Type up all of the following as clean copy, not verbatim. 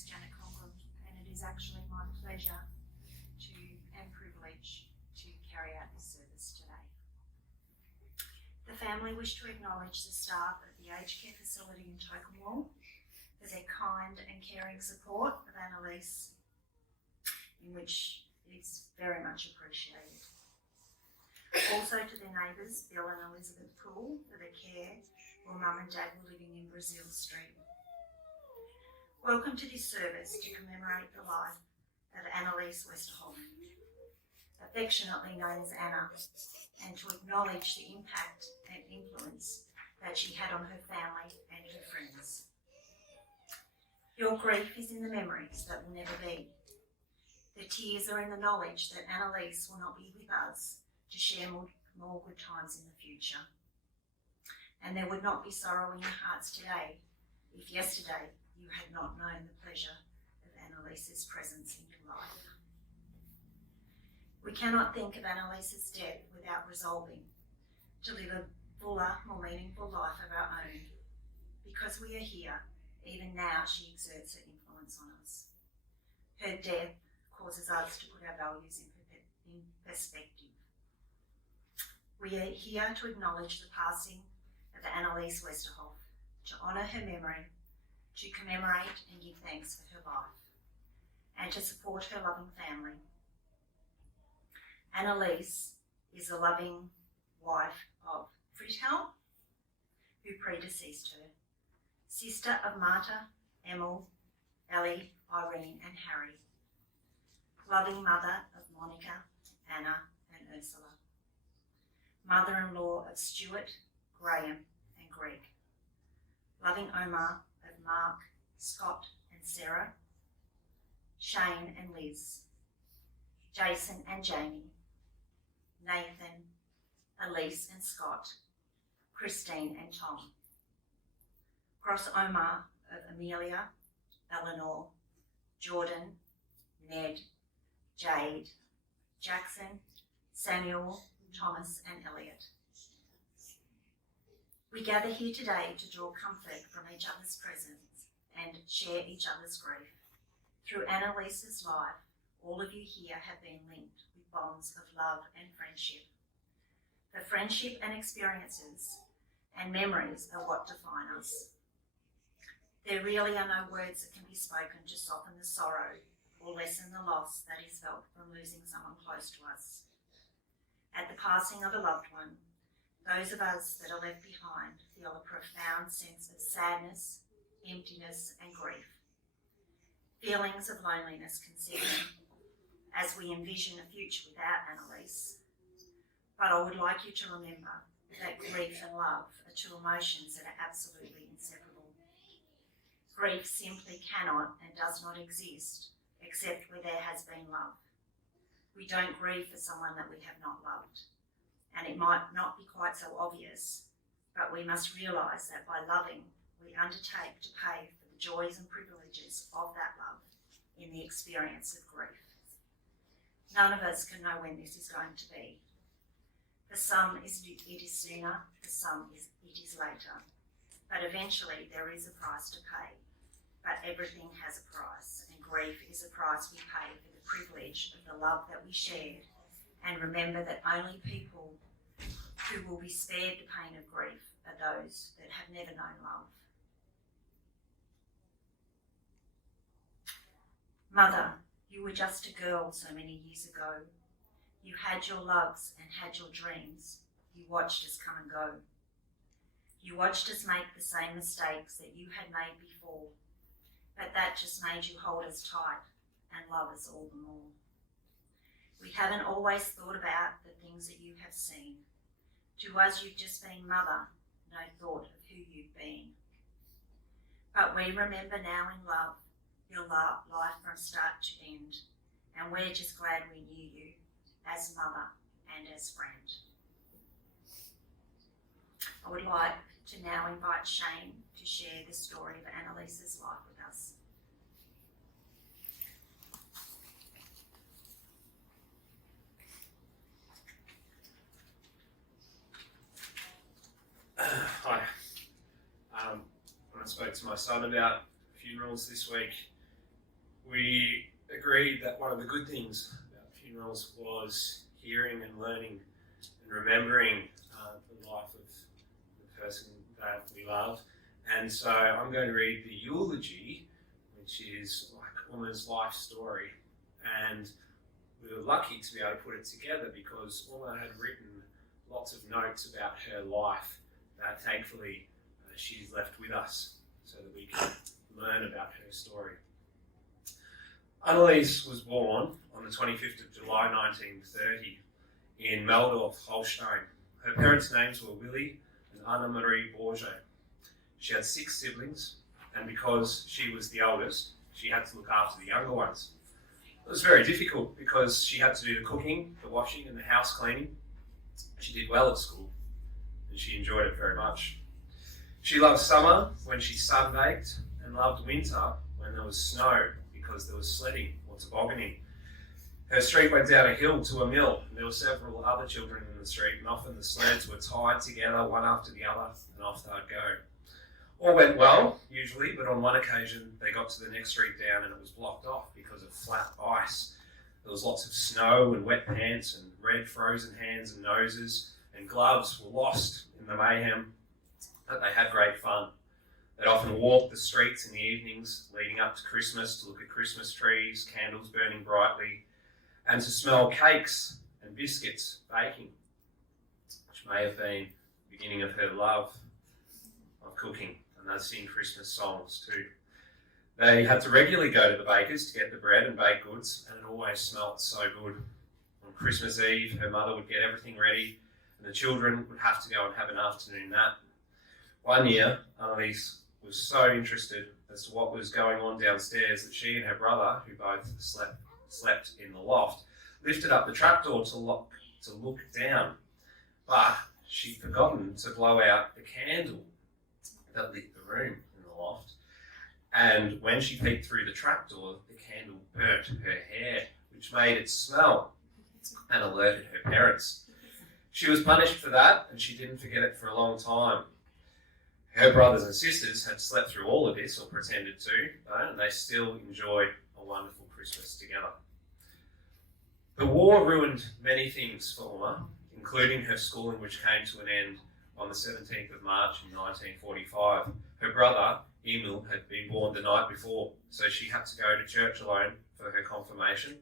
is Janet Conklin, and it is actually my pleasure and privilege to carry out this service today. The family wish to acknowledge the staff of the aged care facility in Tokemwal for their kind and caring support of Anneliese, in which is very much appreciated. Also to their neighbours, Bill and Elizabeth Poole, for their care while Mum and Dad were living in Brazil Street. Welcome to this service to commemorate the life of Anneliese Westerhoff, affectionately known as Anna, and to acknowledge the impact and influence that she had on her family and her friends. Your grief is in the memories that will never be. The tears are in the knowledge that Anneliese will not be with us to share more good times in the future. And there would not be sorrow in your hearts today if yesterday you had not known the pleasure of Anneliese's presence in your life. We cannot think of Anneliese's death without resolving to live a fuller, more meaningful life of our own. Because we are here, even now she exerts her influence on us. Her death causes us to put our values in perspective. We are here to acknowledge the passing of Anneliese Westerhoff, to honour her memory, to commemorate and give thanks for her life, and to support her loving family. Anneliese is the loving wife of Friedhelm, who predeceased her, sister of Marta, Emil, Ellie, Irene and Harry, loving mother of Monica, Anna and Ursula, mother-in-law of Stuart, Graham and Greg, loving Omar of Mark, Scott and Sarah, Shane and Liz, Jason and Jamie, Nathan, Elise and Scott, Christine and Tom, cross Omar of Amelia, Eleanor, Jordan, Ned, Jade, Jackson, Samuel, Thomas and Elliot. We gather here today to draw comfort from each other's presence and share each other's grief. Through Anneliese's life, all of you here have been linked with bonds of love and friendship. The friendship and experiences and memories are what define us. There really are no words that can be spoken to soften the sorrow or lessen the loss that is felt from losing someone close to us. At the passing of a loved one, those of us that are left behind feel a profound sense of sadness, emptiness and grief. Feelings of loneliness concealing as we envision a future without Anneliese. But I would like you to remember that grief and love are two emotions that are absolutely inseparable. Grief simply cannot and does not exist except where there has been love. We don't grieve for someone that we have not loved. And it might not be quite so obvious, but we must realise that by loving, we undertake to pay for the joys and privileges of that love in the experience of grief. None of us can know when this is going to be. For some it is sooner, for some it is later. But eventually there is a price to pay. But everything has a price, and grief is a price we pay for the privilege of the love that we shared. And remember that only people who will be spared the pain of grief are those that have never known love. Mother, you were just a girl so many years ago. You had your loves and had your dreams. You watched us come and go. You watched us make the same mistakes that you had made before, but that just made you hold us tight and love us all the more. We haven't always thought about the things that you have seen. To us, you've just been mother, no thought of who you've been. But we remember now in love, your life from start to end, and we're just glad we knew you as mother and as friend. I would like to now invite Shane to share the story of Anneliese's life with us. Hi. When I spoke to my son about funerals this week, we agreed that one of the good things about funerals was hearing and learning and remembering the life of the person that we love. And so I'm going to read the eulogy, which is like Uma's life story. And we were lucky to be able to put it together because Uma had written lots of notes about her life that thankfully she's left with us so that we can learn about her story. Anneliese was born on the 25th of July 1930 in Meldorf, Holstein. Her parents' names were Willy and Anna Marie Borget. She had 6 siblings, and because she was the eldest, she had to look after the younger ones. It was very difficult because she had to do the cooking, the washing and the house cleaning. She did well at school, and she enjoyed it very much. She loved summer when she sunbaked and loved winter when there was snow because there was sledding or tobogganing. Her street went down a hill to a mill, and there were several other children in the street, and often the sleds were tied together one after the other, and off they'd go. All went well, usually, but on one occasion they got to the next street down and it was blocked off because of flat ice. There was lots of snow and wet pants and red frozen hands and noses, and gloves were lost in the mayhem, but they had great fun. They'd often walk the streets in the evenings leading up to Christmas to look at Christmas trees, candles burning brightly, and to smell cakes and biscuits baking, which may have been the beginning of her love of cooking, and they'd sing Christmas songs too. They had to regularly go to the baker's to get the bread and baked goods, and it always smelt so good. On Christmas Eve, her mother would get everything ready, and the children would have to go and have an afternoon nap. One year, Anneliese was so interested as to what was going on downstairs that she and her brother, who both slept in the loft, lifted up the trapdoor to look down, but she'd forgotten to blow out the candle that lit the room in the loft. And when she peeked through the trapdoor, the candle burnt her hair, which made it smell and alerted her parents. She was punished for that, and she didn't forget it for a long time. Her brothers and sisters had slept through all of this, or pretended to, and they still enjoyed a wonderful Christmas together. The war ruined many things for Uma, including her schooling, which came to an end on the 17th of March in 1945. Her brother, Emil, had been born the night before, so she had to go to church alone for her confirmation,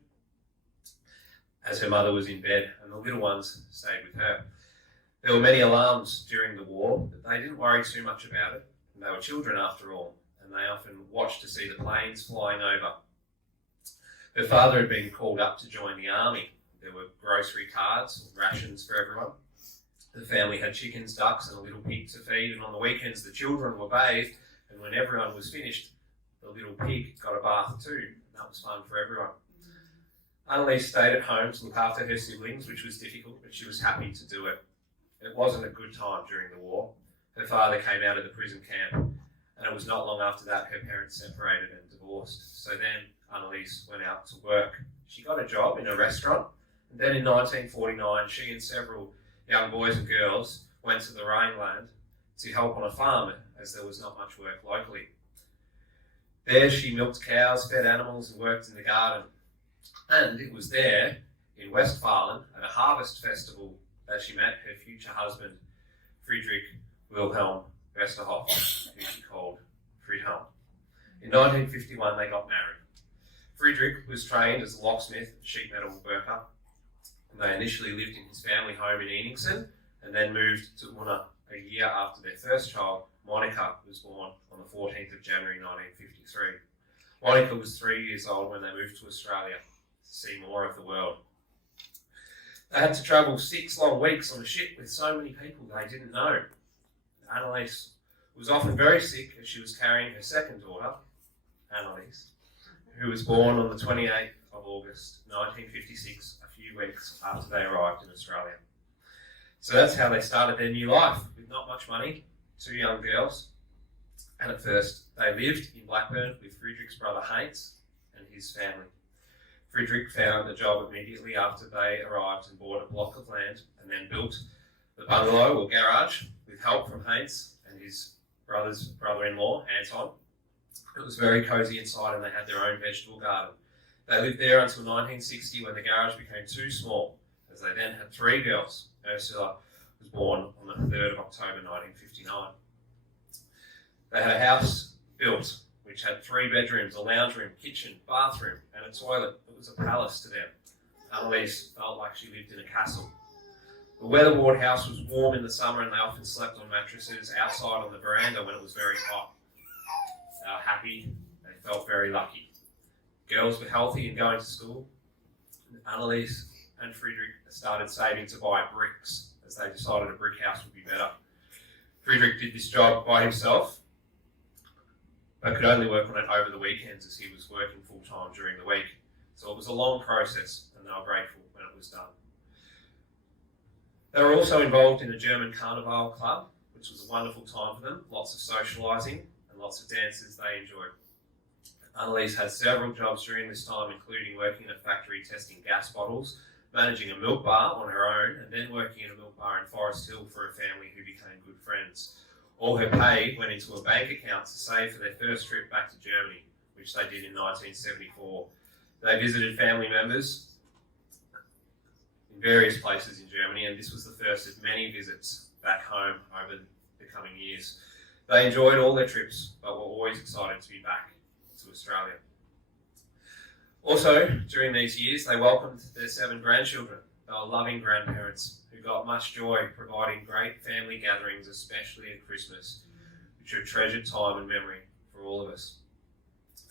as her mother was in bed, and the little ones stayed with her. There were many alarms during the war, but they didn't worry too much about it. And they were children after all, and they often watched to see the planes flying over. Her father had been called up to join the army. There were grocery cards, rations for everyone. The family had chickens, ducks and a little pig to feed, and on the weekends the children were bathed, and when everyone was finished, the little pig got a bath too. That was fun for everyone. Anneliese stayed at home to look after her siblings, which was difficult, but she was happy to do it. It wasn't a good time during the war. Her father came out of the prison camp, and it was not long after that her parents separated and divorced. So then Anneliese went out to work. She got a job in a restaurant, and then in 1949 she and several young boys and girls went to the Rhineland to help on a farm, as there was not much work locally. There she milked cows, fed animals and worked in the garden. And it was there, in Westphalen, at a harvest festival, that she met her future husband, Friedrich Wilhelm Westerhoff, who she called Friedhelm. In 1951 they got married. Friedrich was trained as a locksmith and sheet metal worker, and they initially lived in his family home in Eningsen, and then moved to Unna a year after their first child, Monica, was born on the 14th of January 1953. Monica was 3 years old when they moved to Australia to see more of the world. They had to travel 6 long weeks on a ship with so many people they didn't know. Anneliese was often very sick as she was carrying her second daughter, Anneliese, who was born on the 28th of August 1956, a few weeks after they arrived in Australia. So that's how they started their new life, with not much money, 2 young girls. And at first they lived in Blackburn with Friedrich's brother Heinz and his family. Friedrich found a job immediately after they arrived and bought a block of land, and then built the bungalow or garage with help from Heinz and his brother-in-law, Anton. It was very cosy inside and they had their own vegetable garden. They lived there until 1960 when the garage became too small, as they then had 3 girls. Ursula was born on the 3rd of October 1959. They had a house built which had 3 bedrooms, a lounge room, kitchen, bathroom and a toilet. It was a palace to them. Anneliese felt like she lived in a castle. The weatherboard house was warm in the summer and they often slept on mattresses outside on the veranda when it was very hot. They were happy, they felt very lucky. Girls were healthy and going to school. Anneliese and Friedrich started saving to buy bricks as they decided a brick house would be better. Friedrich did this job by himself, but could only work on it over the weekends as he was working full time during the week. So it was a long process and they were grateful when it was done. They were also involved in a German carnival club, which was a wonderful time for them, lots of socialising and lots of dances they enjoyed. Anneliese had several jobs during this time, including working in a factory testing gas bottles, managing a milk bar on her own, and then working in a milk bar in Forest Hill for a family who became good friends. All her pay went into a bank account to save for their first trip back to Germany, which they did in 1974. They visited family members in various places in Germany, and this was the first of many visits back home over the coming years. They enjoyed all their trips, but were always excited to be back to Australia. Also, during these years, they welcomed their 7 grandchildren. They were loving grandparents who got much joy providing great family gatherings, especially at Christmas, which are a treasured time and memory for all of us.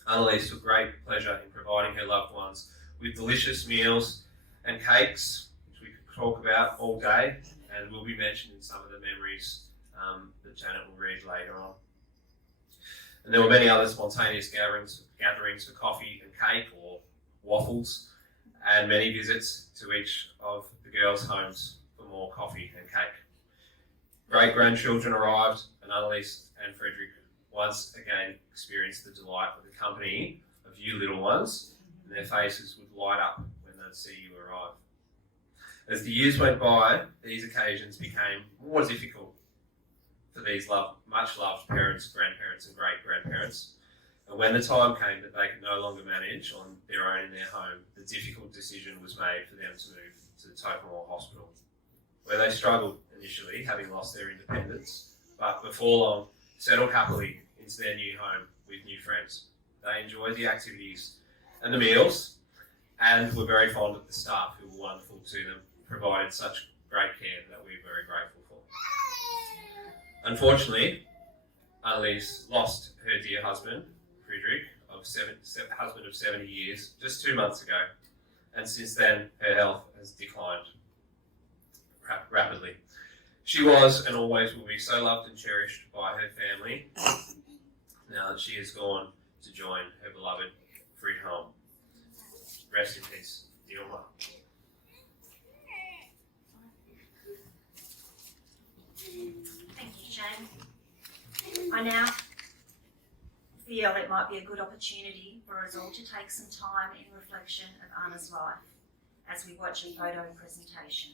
Anneliese took great pleasure in providing her loved ones with delicious meals and cakes, which we could talk about all day, and will be mentioned in some of the memories that Janet will read later on. And there were many other spontaneous gatherings for coffee and cake or waffles, and many visits to each of the girls' homes for more coffee and cake. Great-grandchildren arrived, and Anneliese and Friedrich once again experienced the delight of the company of you little ones, and their faces would light up when they'd see you arrive. As the years went by, these occasions became more difficult for these much-loved parents, grandparents and great-grandparents. And when the time came that they could no longer manage on their own in their home, the difficult decision was made for them to move to the Tocumwell Hospital, where they struggled initially, having lost their independence, but before long settled happily into their new home with new friends. They enjoyed the activities and the meals and were very fond of the staff who were wonderful to them, provided such great care that we're very grateful for. Unfortunately, Anneliese lost her dear husband, Friedrich, husband of 70 years, just 2 months ago, and since then her health has declined rapidly. She was and always will be so loved and cherished by her family now that she has gone to join her beloved Fried home. Rest in peace, dear mum. Thank you, Shane. I now feel it might be a good opportunity for us all to take some time in reflection of Anna's life as we watch a photo presentation.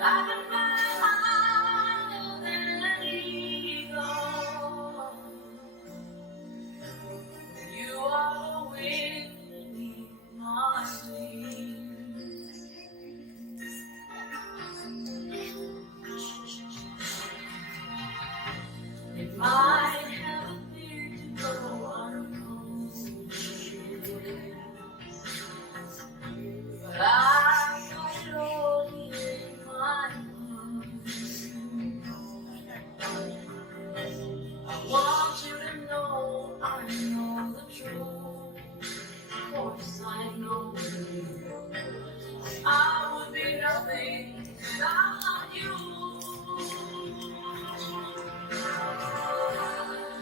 I can fly higher than an eagle. You are the wind beneath my wings. It might have appeared to go unnoticed, but I got it all here in my mind. I want you to know I know the truth. Of course I know I would be nothing without you.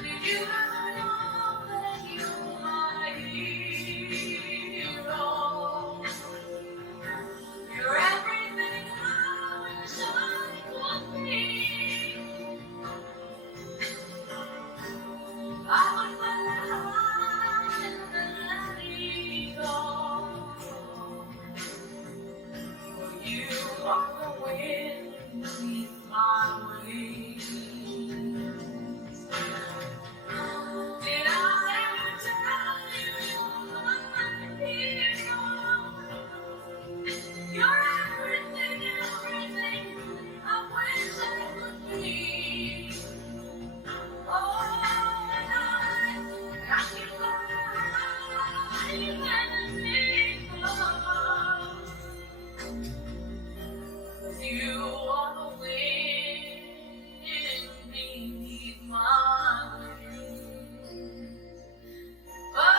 Did you ever know that you're my hero? You're everything I wish I could be. I would fly higher than an eagle. For you are the wind beneath my wings. Did I ever tell you you're my hero? You're everything, everything I wish I could be. Oh, and I can fly higher than an eagle. You are the wind beneath my wings. Oh,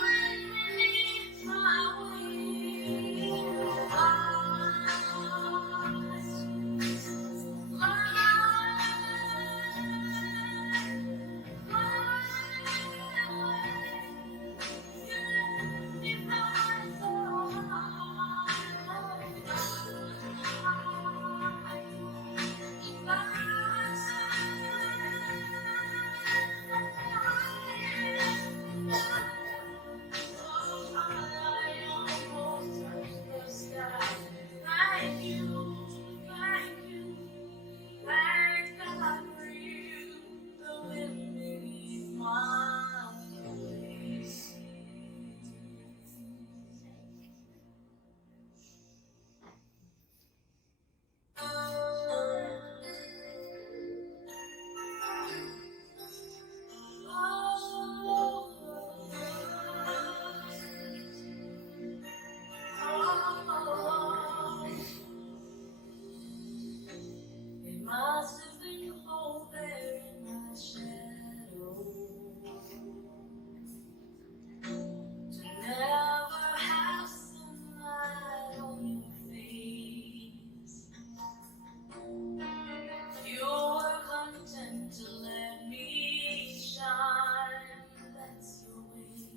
the wind beneath my wings. Thank you, thank you, thank God for you, the wind beneath my wings. It must have been cold there in my shadow to never have sunlight on your face. You were content to let me shine, that's your way.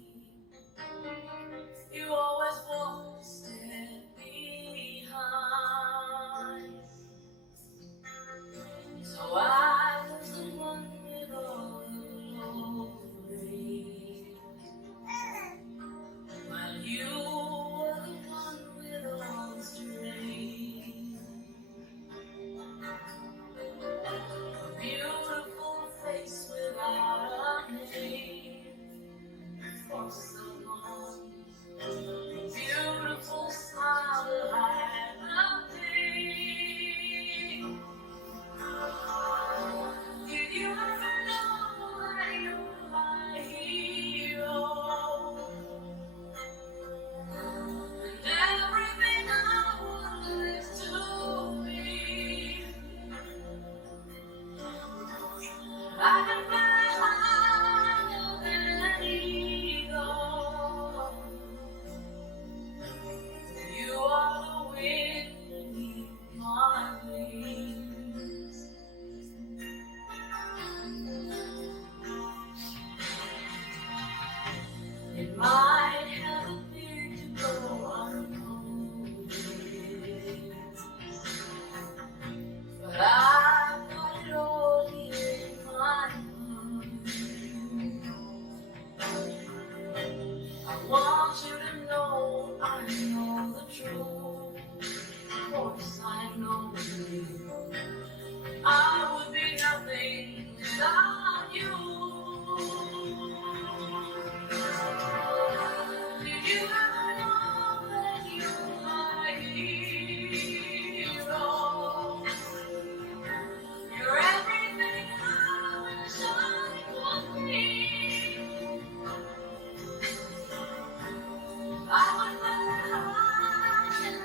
You always walked a step behind. I would be nothing without you. Did you ever know that you're my hero? You're everything I wish I could be. I would never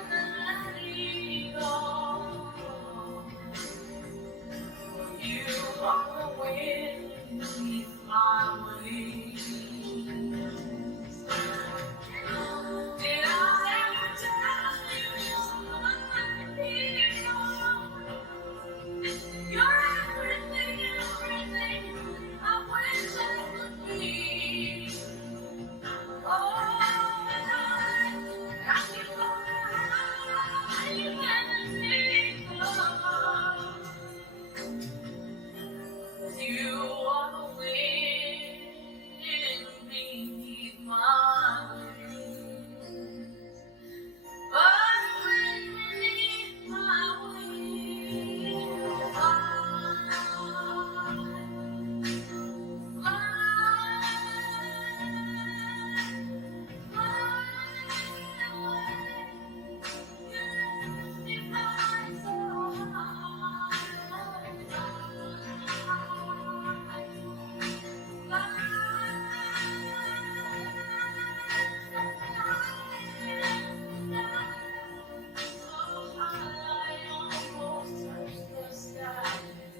let you go. You are the wind beneath my wings. Did I ever tell you you're my hero? You're everything, everything I wish I could be. Oh, I can fly you You are the wind beneath my wings. But when beneath my wings,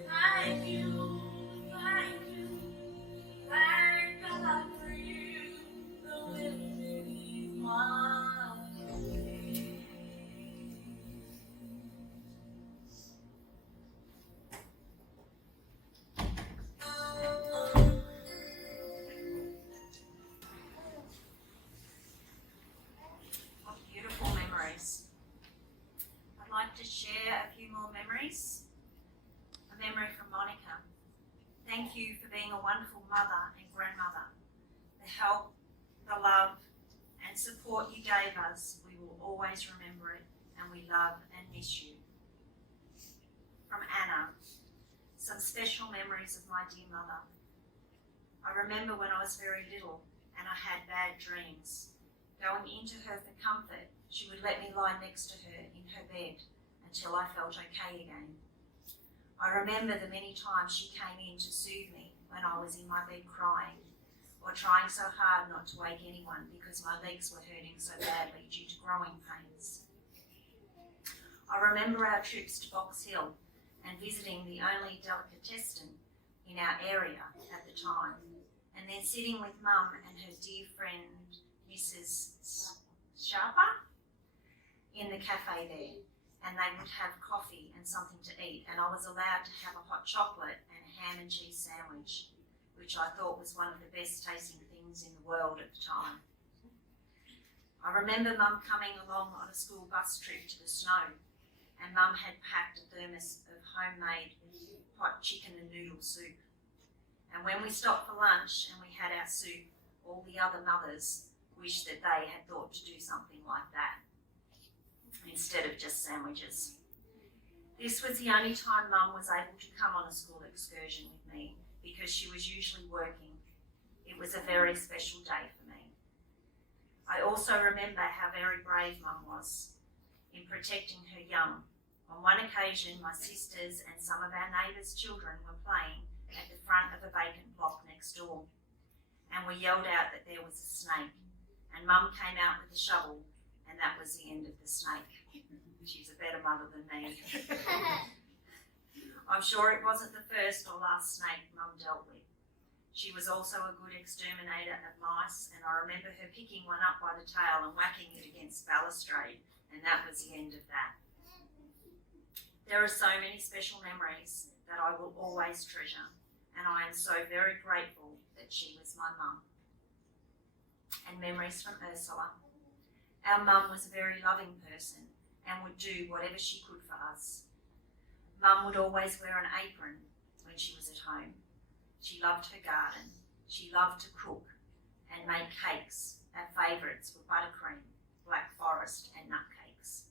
Thank you, thank God for you, the wind beneath my wings. What beautiful memories. I'd like to share a few more memories. A memory from Monica. Thank you for being a wonderful mother and grandmother. The help, the love, and support you gave us, we will always remember it, and we love and miss you. From Anna. Some special memories of my dear mother. I remember when I was very little and I had bad dreams. Going into her for comfort, she would let me lie next to her in her bed until I felt okay again. I remember the many times she came in to soothe me when I was in my bed crying or trying so hard not to wake anyone because my legs were hurting so badly due to growing pains. I remember our trips to Box Hill and visiting the only delicatessen in our area at the time, and then sitting with Mum and her dear friend Mrs. Sharper in the cafe there, and they would have coffee and something to eat, and I was allowed to have a hot chocolate and a ham and cheese sandwich, which I thought was one of the best tasting things in the world at the time. I remember Mum coming along on a school bus trip to the snow, and Mum had packed a thermos of homemade hot chicken and noodle soup. And when we stopped for lunch and we had our soup, all the other mothers wished that they had thought to do something like that instead of just sandwiches. This was the only time Mum was able to come on a school excursion with me because she was usually working. It was a very special day for me. I also remember how very brave Mum was in protecting her young. On one occasion, my sisters and some of our neighbours' children were playing at the front of a vacant block next door, and we yelled out that there was a snake, and Mum came out with a shovel, and that was the end of the snake. She's a better mother than me. I'm sure it wasn't the first or last snake Mum dealt with. She was also a good exterminator of mice, and I remember her picking one up by the tail and whacking it against balustrade, and that was the end of that. There are so many special memories that I will always treasure, and I am so very grateful that she was my mum. And memories from Ursula. Our mum was a very loving person and would do whatever she could for us. Mum would always wear an apron when she was at home. She loved her garden. She loved to cook and make cakes. Our favourites were buttercream, black forest and nut cakes.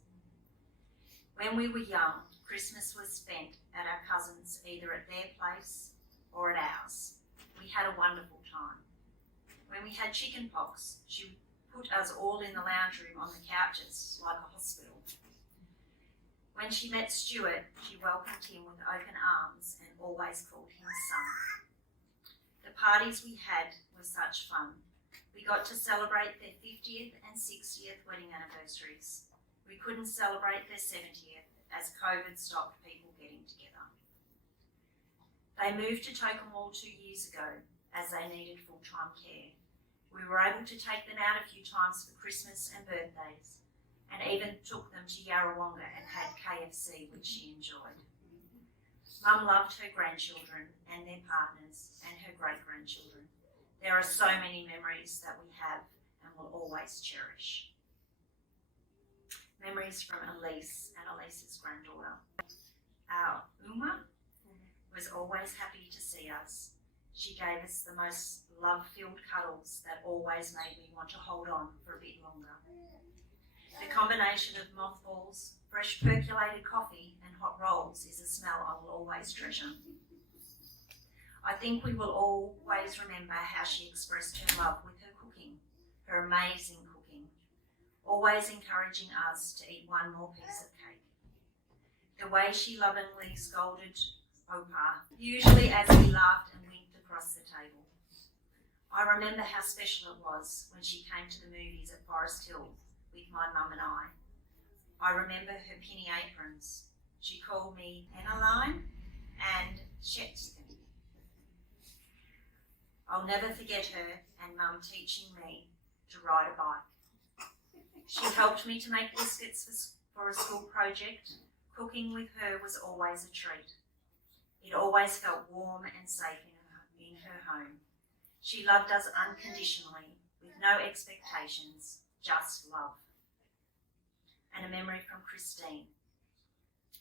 When we were young, Christmas was spent at our cousins, either at their place or at ours. We had a wonderful time. When we had chicken pox, she put us all in the lounge room on the couches like a hospital. When she met Stuart, she welcomed him with open arms and always called him son. The parties we had were such fun. We got to celebrate their 50th and 60th wedding anniversaries. We couldn't celebrate their 70th as COVID stopped people getting together. They moved to Tokemwall 2 years ago as they needed full-time care. We were able to take them out a few times for Christmas and birthdays, and even took them to Yarrawonga and had KFC, which she enjoyed. Mum loved her grandchildren and their partners and her great-grandchildren. There are so many memories that we have and will always cherish. Memories from Anneliese and Anneliese's granddaughter. Our Uma was always happy to see us. She gave us the most love-filled cuddles that always made me want to hold on for a bit longer. The combination of mothballs, fresh percolated coffee and hot rolls is a smell I will always treasure. I think we will always remember how she expressed her love with her cooking, her amazing cooking, always encouraging us to eat one more piece of cake. The way she lovingly scolded Opa, usually as we laughed and winked across the table. I remember how special it was when she came to the movies at Forest Hill with my mum and I. I remember her penny aprons. She called me Anneline and Schätzchen. I'll never forget her and Mum teaching me to ride a bike. She helped me to make biscuits for a school project. Cooking with her was always a treat. It always felt warm and safe in her home. She loved us unconditionally, with no expectations, just love. And a memory from Christine.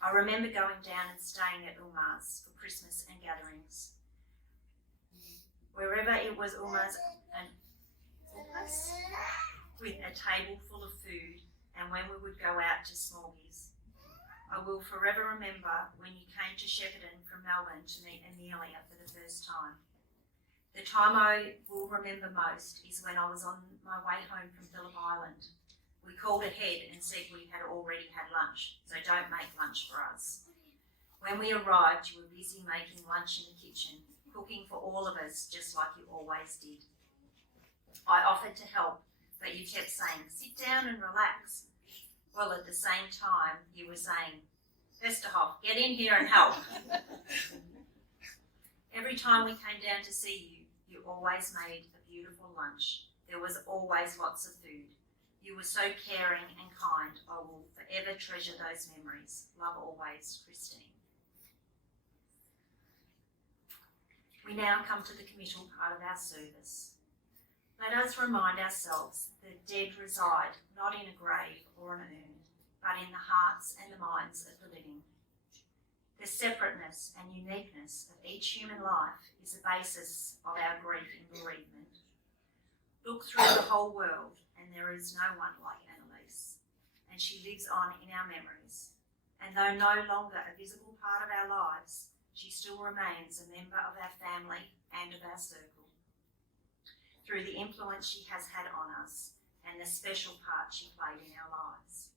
I remember going down and staying at Uma's for Christmas and gatherings. Wherever it was Uma's and Uma's, with a table full of food, and when we would go out to Smorgies. I will forever remember when you came to Shepparton from Melbourne to meet Anneliese for the first time. The time I will remember most is when I was on my way home from Phillip Island. We called ahead and said we had already had lunch, so don't make lunch for us. When we arrived, you were busy making lunch in the kitchen, cooking for all of us just like you always did. I offered to help, but you kept saying, sit down and relax. Well, at the same time, you were saying, Westerhoff, get in here and help. Every time we came down to see you, you always made a beautiful lunch. There was always lots of food. You were so caring and kind. I will forever treasure those memories. Love always, Christine. We now come to the committal part of our service. Let us remind ourselves that the dead reside not in a grave or an urn, but in the hearts and the minds of the living. The separateness and uniqueness of each human life is the basis of our grief and bereavement. Look through the whole world and there is no one like Anneliese, and she lives on in our memories. And though no longer a visible part of our lives, she still remains a member of our family and of our circle, through the influence she has had on us and the special part she played in our lives.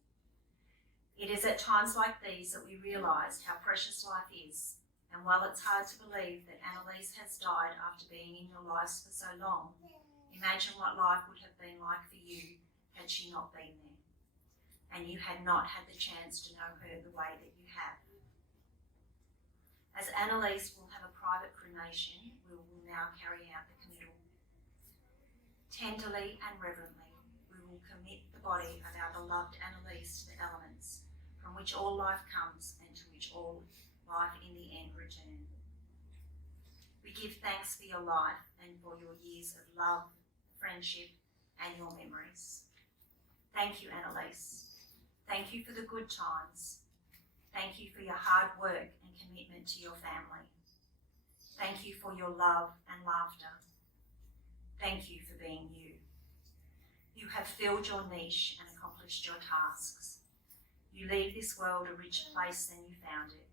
It is at times like these that we realise how precious life is, and while it's hard to believe that Anneliese has died after being in your lives for so long, imagine what life would have been like for you had she not been there, and you had not had the chance to know her the way that you have. As Anneliese will have a private cremation, we will now carry out the committal. Tenderly and reverently, we will commit the body of our beloved Anneliese to the elements from which all life comes and to which all life in the end return. We give thanks for your life and for your years of love, friendship, and your memories. Thank you, Anneliese. Thank you for the good times. Thank you for your hard work and commitment to your family. Thank you for your love and laughter. Thank you for being you. You have filled your niche and accomplished your tasks. You leave this world a richer place than you found it.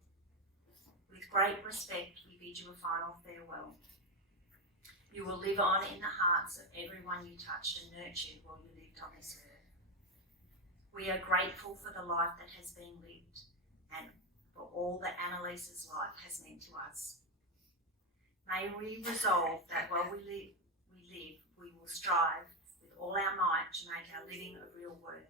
With great respect, we bid you a final farewell. You will live on in the hearts of everyone you touched and nurtured while you lived on this earth. We are grateful for the life that has been lived and for all that Anneliese's life has meant to us. May we resolve that while we live, we will strive with all our might to make our living of real worth.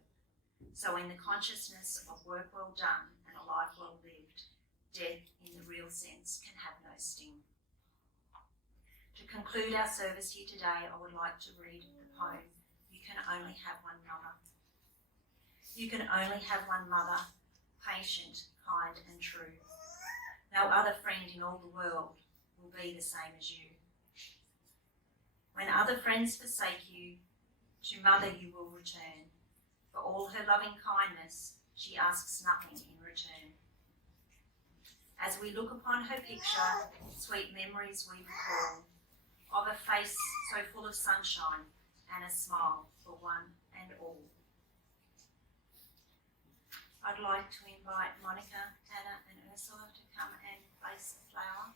So in the consciousness of work well done and a life well lived, death in the real sense can have no sting. To conclude our service here today, I would like to read the poem, You Can Only Have One Mother. You can only have one mother, patient, kind and true. No other friend in all the world will be the same as you. When other friends forsake you, to mother you will return. For all her loving kindness, she asks nothing in return. As we look upon her picture, sweet memories we recall of a face so full of sunshine and a smile for one and all. I'd like to invite Monica, Anna and Ursula to come and place the flower.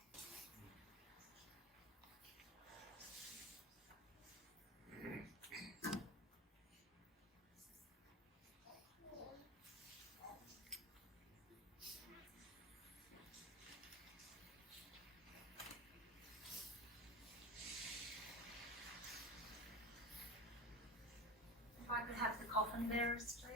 If I could have the coffin bearers, please.